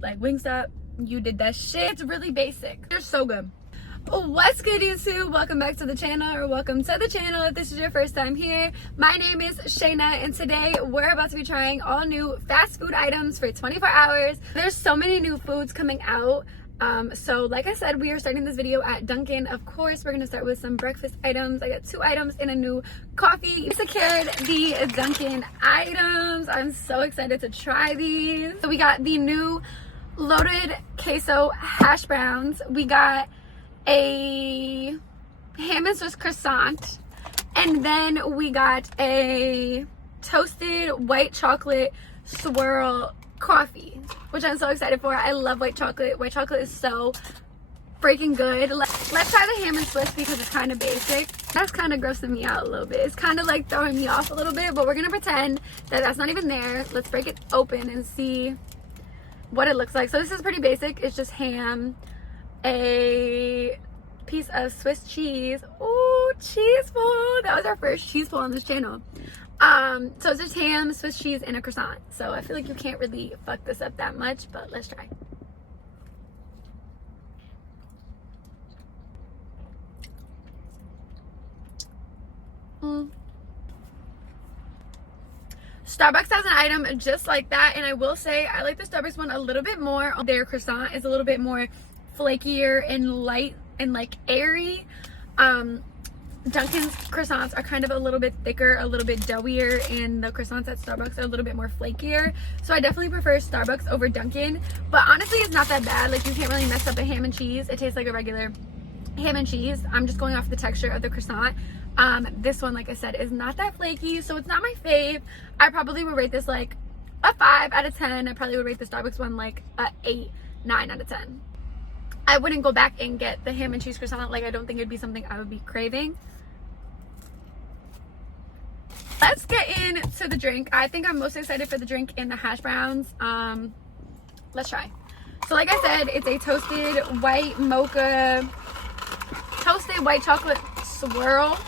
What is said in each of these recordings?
Like WingStop, you did that shit. It's really basic. They're so good. What's good, YouTube? Welcome back to the channel, or welcome to the channel if this is your first time here. My name is Shayna, and today we're about to be trying all new fast food items for 24 hours. There's so many new foods coming out. So like I said, we are starting this video at Dunkin. Of course, we're gonna start with some breakfast items. I got 2 items and a new coffee. I secured the Dunkin items. I'm so excited to try these. So we got the new loaded queso hash browns. We got a ham and Swiss croissant, and then we got a toasted white chocolate swirl coffee, which I'm so excited for. I love white chocolate. White chocolate is so freaking good. Let's try the ham and Swiss because it's kind of basic. That's kind of grossing me out a little bit. It's kind of like throwing me off a little bit, but we're gonna pretend that that's not even there. Let's break it open and see what it looks like. So this is pretty basic. It's just ham, a piece of Swiss cheese. Oh, cheese pull. That was our first cheese pull on this channel. So it's just ham, Swiss cheese, and a croissant. So I feel like you can't really fuck this up that much, but let's try. Starbucks has an item just like that, and I will say I like the Starbucks one a little bit more. Their croissant is a little bit more flakier and light and like airy. Dunkin's croissants are kind of a little bit thicker, a little bit doughier, and the croissants at Starbucks are a little bit more flakier. So I definitely prefer Starbucks over Dunkin', but honestly it's not that bad. Like, you can't really mess up a ham and cheese. It tastes like a regular ham and cheese. I'm just going off the texture of the croissant. This one, like I said, is not that flaky, so it's not my fave. I probably would rate this like a 5 out of 10. I probably would rate the Starbucks one like a 8, 9 out of 10. I wouldn't go back and get the ham and cheese croissant. Like, I don't think it'd be something I would be craving. Let's get into the drink. I think I'm most excited for the drink and the hash browns. Let's try. So like I said, it's a toasted white mocha, toasted white chocolate swirl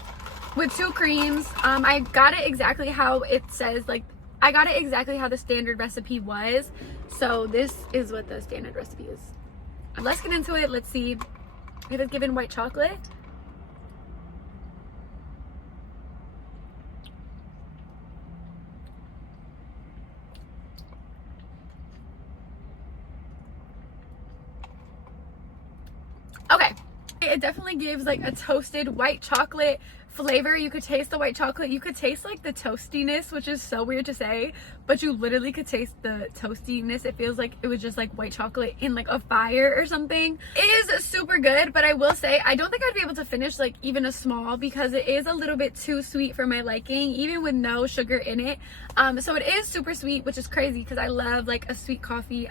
with 2 creams. I got it exactly how it says. Like, I got it exactly how the standard recipe was. So this is what the standard recipe is. Let's get into it. Let's see if it's given white chocolate. Okay, it definitely gives like a toasted white chocolate flavor. You could taste the white chocolate. You could taste like the toastiness, which is so weird to say, but you literally could taste the toastiness. It feels like it was just like white chocolate in like a fire or something. It is super good, but I will say I don't think I'd be able to finish like even a small because it is a little bit too sweet for my liking, even with no sugar in it. So it is super sweet, which is crazy because I love like a sweet coffee.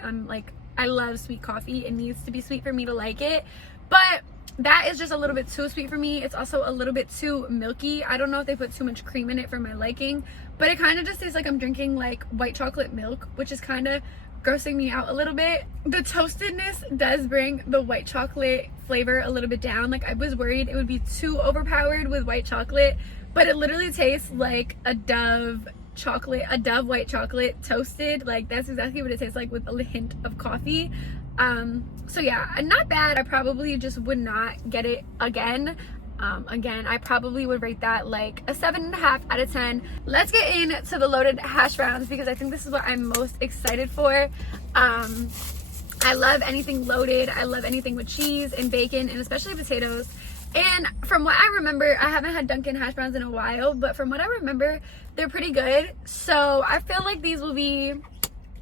I love sweet coffee. It needs to be sweet for me to like it, but that is just a little bit too sweet for me. It's also a little bit too milky. I don't know if they put too much cream in it for my liking, but it kind of just tastes like I'm drinking like white chocolate milk, which is kind of grossing me out a little bit. The toastedness does bring the white chocolate flavor a little bit down. Like, I was worried it would be too overpowered with white chocolate, but it literally tastes like a Dove white chocolate toasted. Like, that's exactly what it tastes like with a hint of coffee. So yeah, not bad. I probably just would not get it again. Again, I probably would rate that like a 7.5 out of 10. Let's get into the loaded hash browns because I think this is what I'm most excited for. I love anything loaded. I love anything with cheese and bacon and especially potatoes. And from what I remember, I haven't had Dunkin' hash browns in a while, but from what I remember, they're pretty good. So I feel like these will be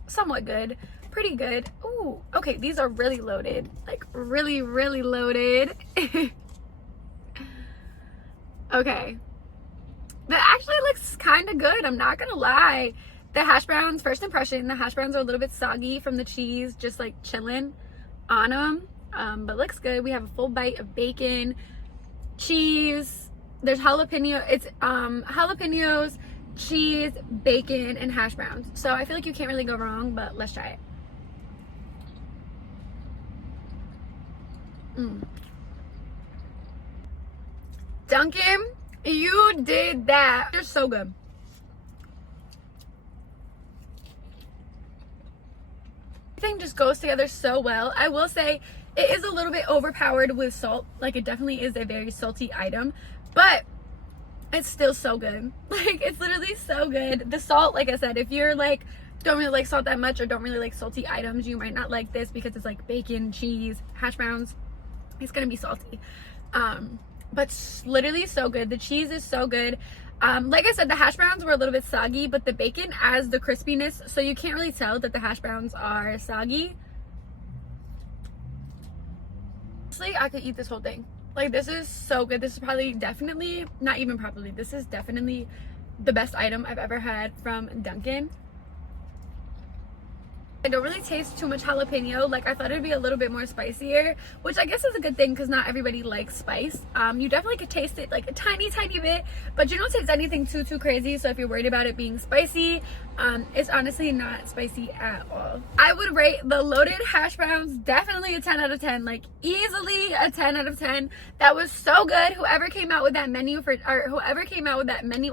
somewhat good. Pretty good. Ooh, okay, these are really loaded. Like, really, really loaded. Okay. That actually looks kind of good. I'm not gonna lie. The hash browns, first impression, the hash browns are a little bit soggy from the cheese, just like chilling on them. But looks good. We have a full bite of bacon, cheese. There's jalapeno. It's jalapenos, cheese, bacon, and hash browns. So I feel like you can't really go wrong, but let's try it. Dunkin', you did that. You're so good. Everything just goes together so well. I will say it is a little bit overpowered with salt. Like, it definitely is a very salty item, but it's still so good. Like, it's literally so good. The salt, like I said, if you're like don't really like salt that much or don't really like salty items, you might not like this because it's like bacon, cheese, hash browns. It's gonna be salty, but it's literally so good. The cheese is so good. Like I said, the hash browns were a little bit soggy, but the bacon adds the crispiness, so you can't really tell that the hash browns are soggy. Honestly, I could eat this whole thing. Like, this is so good. This is probably, definitely, not even probably, this is definitely the best item I've ever had from Dunkin. I don't really taste too much jalapeno. Like, I thought it'd be a little bit more spicier, which I guess is a good thing because not everybody likes spice. You definitely could taste it like a tiny bit, but you don't taste anything too crazy. So if you're worried about it being spicy, it's honestly not spicy at all. I would rate the loaded hash browns definitely a 10 out of 10, like easily a 10 out of 10. That was so good. Whoever came out with that menu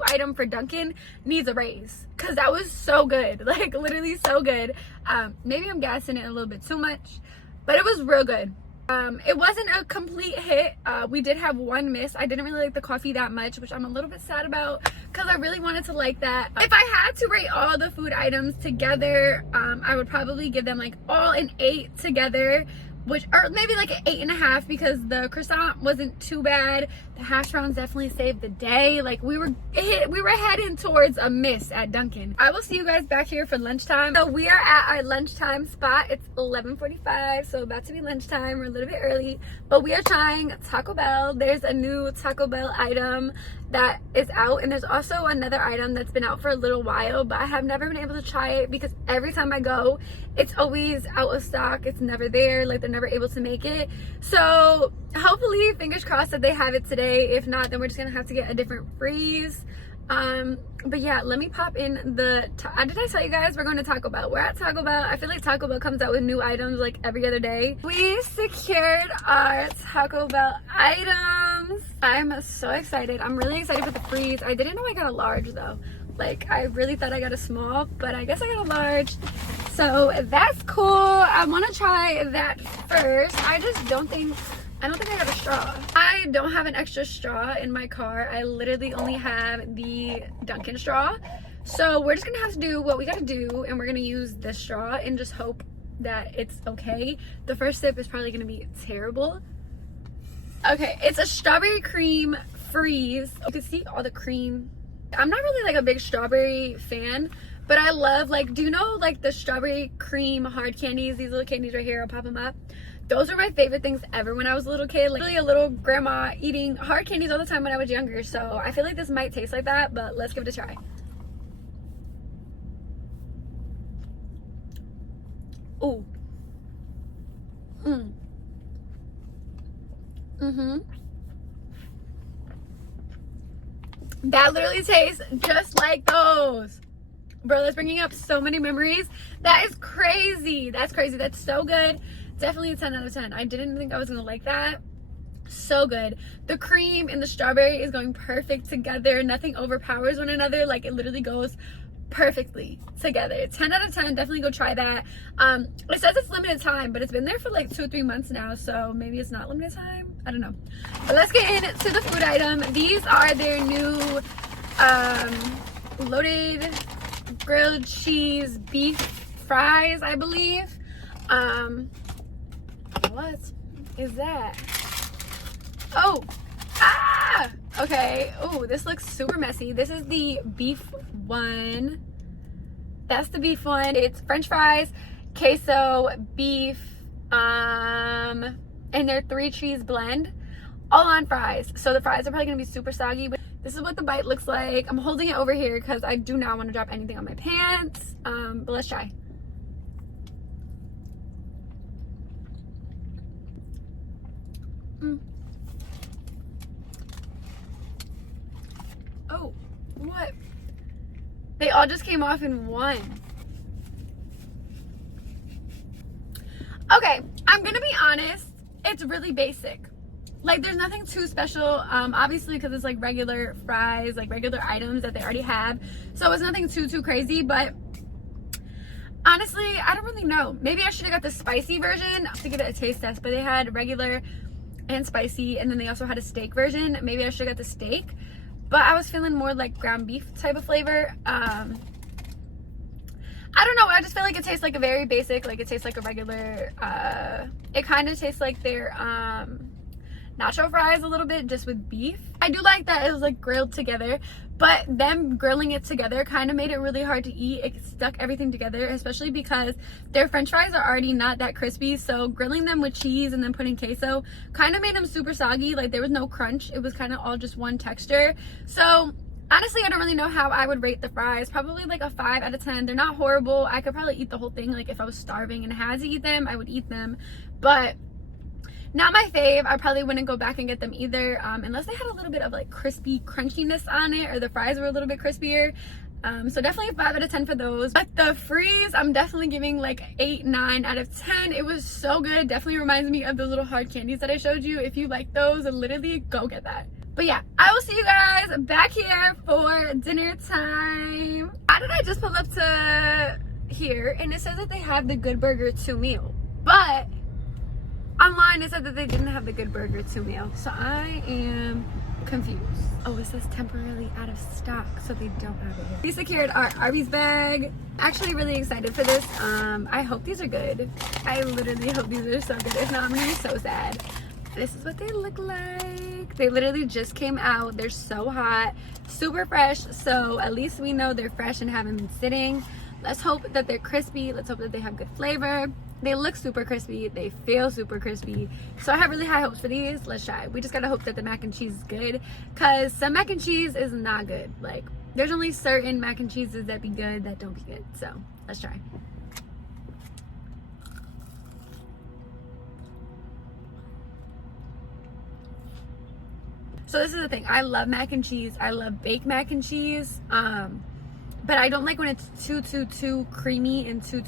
item for Dunkin' needs a raise, because that was so good. Like, literally so good. Maybe I'm gassing it a little bit too much, but it was real good. It wasn't a complete hit. We did have one miss. I didn't really like the coffee that much, which I'm a little bit sad about because I really wanted to like that. If I had to rate all the food items together, I would probably give them like all an 8 together, or maybe like an 8.5, because the croissant wasn't too bad. The hash browns definitely saved the day. Like, we were heading towards a miss at Dunkin'. I will see you guys back here for lunchtime. So we are at our lunchtime spot. It's 11:45, so about to be lunchtime. We're a little bit early, but we are trying Taco Bell. There's a new Taco Bell item that is out, and there's also another item that's been out for a little while, but I have never been able to try it because every time I go, it's always out of stock. It's never there. Like, they're never able to make it. So hopefully, fingers crossed, that they have it today. If not, then we're just gonna have to get a different freeze. But yeah, let me pop in did I tell you guys we're going to Taco Bell? We're at Taco Bell. I feel like Taco Bell comes out with new items like every other day. We secured our Taco Bell items. I'm so excited. I'm really excited for the freeze. I didn't know I got a large though. Like, I really thought I got a small, but I guess I got a large. So that's cool. I want to try that first. I don't think I got a straw. I don't have an extra straw in my car. I literally only have the Dunkin' straw. So we're just gonna have to do what we gotta do, and we're gonna use this straw and just hope that it's okay. The first sip is probably gonna be terrible. Okay, it's a strawberry cream freeze. You can see all the cream. I'm not really like a big strawberry fan, but I love, like, do you know like the strawberry cream hard candies? These little candies right here, I'll pop them up. Those are my favorite things ever when I was a little kid. Like, really a little grandma eating hard candies all the time when I was younger. So I feel like this might taste like that, but let's give it a try. Ooh. That literally tastes just like those. Bro, that's bringing up so many memories. That is crazy. That's crazy. That's so good. Definitely a 10 out of 10. I didn't think I was gonna like that. So good. The cream and the strawberry is going perfect together. Nothing overpowers one another. Like, it literally goes perfectly together. 10 out of 10. Definitely go try that. It says it's limited time, but it's been there for like 2 or 3 months now, so maybe it's not limited time. I don't know. But let's get into the food item. These are their new loaded grilled cheese beef fries, I believe. What is that? Oh, okay. Oh, this looks super messy. This is the beef one. That's the beef one. It's French fries, queso, beef, and their 3 cheese blend, all on fries. So the fries are probably gonna be super soggy, but this is what the bite looks like. I'm holding it over here because I do not want to drop anything on my pants. But let's try. Oh, what? They all just came off in one. Okay, I'm gonna be honest, it's really basic. Like, there's nothing too special, obviously, because it's like regular fries, like regular items that they already have. So it's nothing too crazy, but Honestly, I don't really know. Maybe I should have got the spicy version to give it a taste test, but they had regular and spicy, and then they also had a steak version. Maybe I should have got the steak, but I was feeling more like ground beef type of flavor. I don't know, I just feel like it tastes like a very basic, like it tastes like a regular, it kind of tastes like their nacho fries a little bit, just with beef. I do like that it was like grilled together, but them grilling it together kind of made it really hard to eat. It stuck everything together, especially because their french fries are already not that crispy, so grilling them with cheese and then putting queso kind of made them super soggy. Like there was no crunch, it was kind of all just one texture. So honestly, I don't really know how I would rate the fries. Probably like a 5 out of 10. They're not horrible. I could probably eat the whole thing. Like if I was starving and had to eat them, I would eat them, but not my fave. I probably wouldn't go back and get them either, unless they had a little bit of like crispy crunchiness on it, or the fries were a little bit crispier. So definitely a 5 out of 10 for those. But the freeze, I'm definitely giving like 8, 9 out of 10. It was so good. Definitely reminds me of those little hard candies that I showed you. If you like those, literally go get that. But yeah, I will see you guys back here for dinner time. How did I just pull up to here and it says that they have the Good Burger 2 meal, but online it said that they didn't have the Good Burger 2 meal, so I am confused. Oh, it says temporarily out of stock, so they don't have it here. We secured our Arby's bag. Actually really excited for this. I hope these are good. I literally hope these are so good. If not, I'm gonna be so sad. This is what they look like. They literally just came out. They're so hot, super fresh, so at least we know they're fresh and haven't been sitting. Let's hope that they're crispy. Let's hope that they have good flavor. They look super crispy. They feel super crispy. So I have really high hopes for these. Let's try. We just gotta hope that the mac and cheese is good, because some mac and cheese is not good. Like there's only certain mac and cheeses that be good that don't be good. So let's try. So this is the thing. I love mac and cheese. I love baked mac and cheese. But I don't like when it's too creamy and too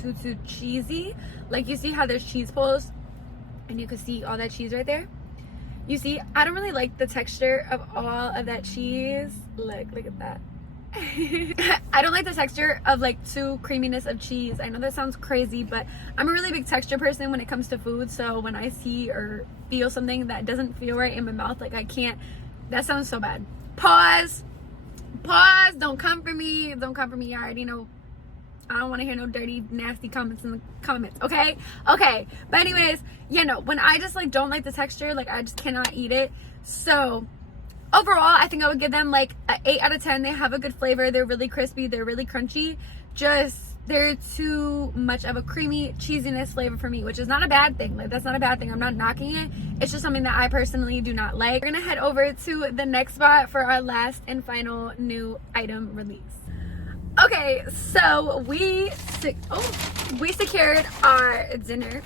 cheesy. Like you see how there's cheese pulls and you can see all that cheese right there. You see, I don't really like the texture of all of that cheese. Look at that. I don't like the texture of like too creaminess of cheese. I know that sounds crazy, but I'm a really big texture person when it comes to food. So when I see or feel something that doesn't feel right in my mouth, like I can't, that sounds so bad. Pause, don't come for me, I already know. I don't want to hear no dirty, nasty comments in the comments, okay? But anyways, you know, when I just like don't like the texture, like I just cannot eat it. So overall, I think I would give them like an 8 out of 10. They have a good flavor. They're really crispy. They're really crunchy. Just they're too much of a creamy cheesiness flavor for me, which is not a bad thing. Like that's not a bad thing. I'm not knocking it. It's just something that I personally do not like. We're gonna head over to the next spot for our last and final new item release. Okay, so we secured our dinner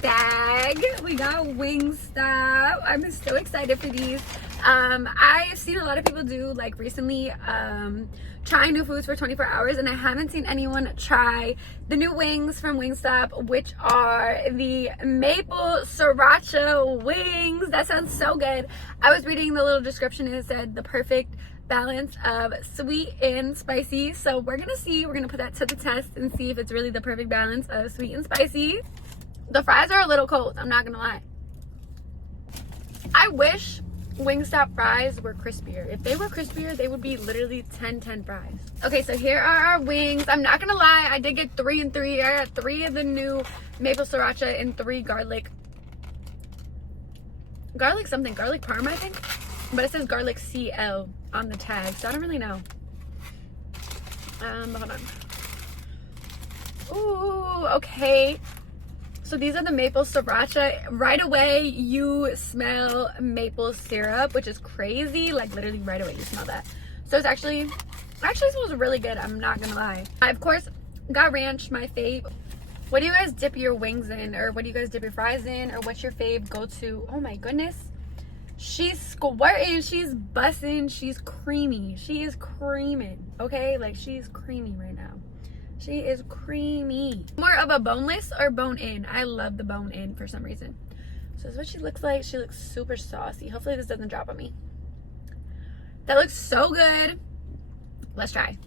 bag. We got WingStop. I'm so excited for these. I've seen a lot of people do like recently trying new foods for 24 hours, and I haven't seen anyone try the new wings from WingStop, which are the maple sriracha wings. That sounds so good. I was reading the little description and it said the perfect balance of sweet and spicy. So we're gonna put that to the test and see if it's really the perfect balance of sweet and spicy. The fries are a little cold, I'm not gonna lie. I wish WingStop fries were crispier. If they were crispier, they would be literally 10/10 fries. Okay, so here are our wings. I'm not gonna lie, I did get 3 and 3. I got 3 of the new maple sriracha and 3 garlic parm, I think, but it says garlic CL on the tag, so I don't really know. Hold on. Ooh, okay. So these are the maple sriracha. Right away, you smell maple syrup, which is crazy. Like literally right away, you smell that. So it's actually smells really good. I'm not gonna lie. I of course got ranch, my fave. What do you guys dip your wings in, or what do you guys dip your fries in, or what's your fave go-to? Oh my goodness. She's squirting, she's busting, she's creamy. She is creaming, okay? Like she's creamy right now. She is creamy. More of a boneless or bone-in? I love the bone-in for some reason. So this is what she looks like. She looks super saucy. Hopefully this doesn't drop on me. That looks so good. Let's try.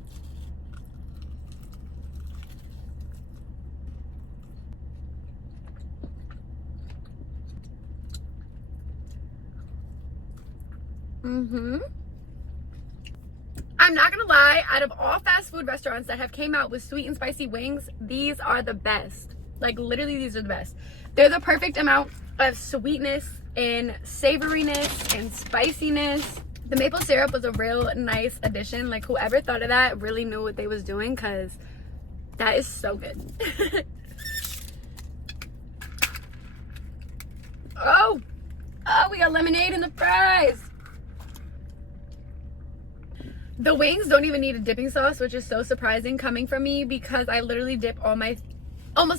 I'm not gonna lie, out of all fast food restaurants that have came out with sweet and spicy wings, these are the best. Like literally, these are the best. They're the perfect amount of sweetness and savoriness and spiciness. The maple syrup was a real nice addition. Like whoever thought of that really knew what they was doing, because that is so good. Oh, we got lemonade in the fries. The wings don't even need a dipping sauce, which is so surprising coming from me, because I literally dip almost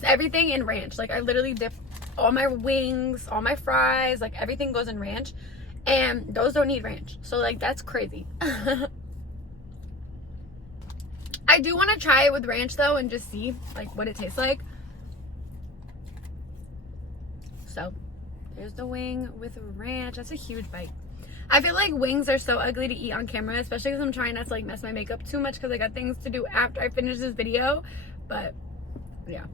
everything in ranch. Like I literally dip all my wings, all my fries, like everything goes in ranch, and those don't need ranch. So like that's crazy. I do want to try it with ranch though and just see like what it tastes like. So there's the wing with ranch. That's a huge bite. I feel like wings are so ugly to eat on camera, especially because I'm trying not to like mess my makeup too much, because I got things to do after I finish this video. But yeah.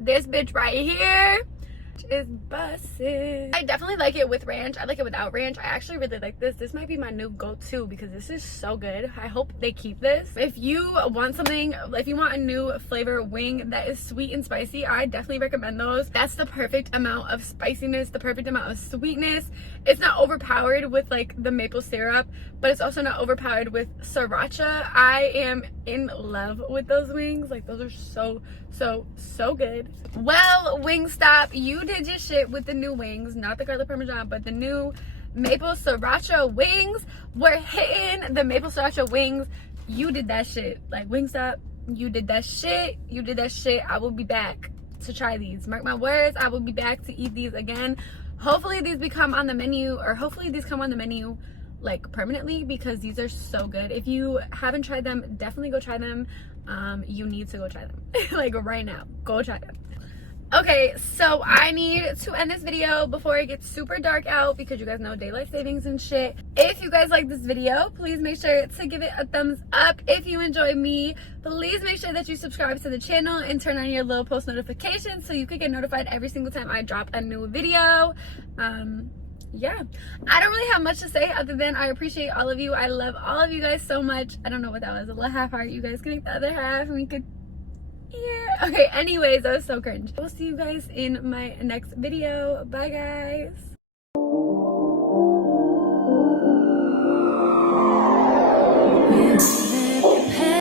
This bitch right here is bussin'. I definitely like it with ranch. I like it without ranch. I actually really like this. This might be my new go-to because this is so good. I hope they keep this. If you want something, if you want a new flavor wing that is sweet and spicy, I definitely recommend those. That's the perfect amount of spiciness, the perfect amount of sweetness. It's not overpowered with like the maple syrup, but it's also not overpowered with sriracha. I am in love with those wings. Like those are so good. Well, WingStop, you did your shit with the new wings, not the garlic parmesan, but the new maple sriracha wings. We're hitting the maple sriracha wings. You did that shit. Like WingStop, you did that shit. You did that shit. I will be back to try these. Mark my words, I will be back to eat these again. Hopefully these become on the menu, or hopefully these come on the menu like permanently, because these are so good. If you haven't tried them, definitely go try them. You need to go try them. Like right now, go try them. Okay, so I need to end this video before it gets super dark out, because you guys know daylight savings and shit. If you guys like this video, please make sure to give it a thumbs up. If you enjoy me, please make sure that you subscribe to the channel and turn on your little post notifications so you can get notified every single time I drop a new video. Yeah, I don't really have much to say other than I appreciate all of you. I love all of you guys so much. I don't know what that was, a little half heart. You guys can make the other half and we could, yeah. Okay, anyways, that was so cringe. We'll see you guys in my next video. Bye guys.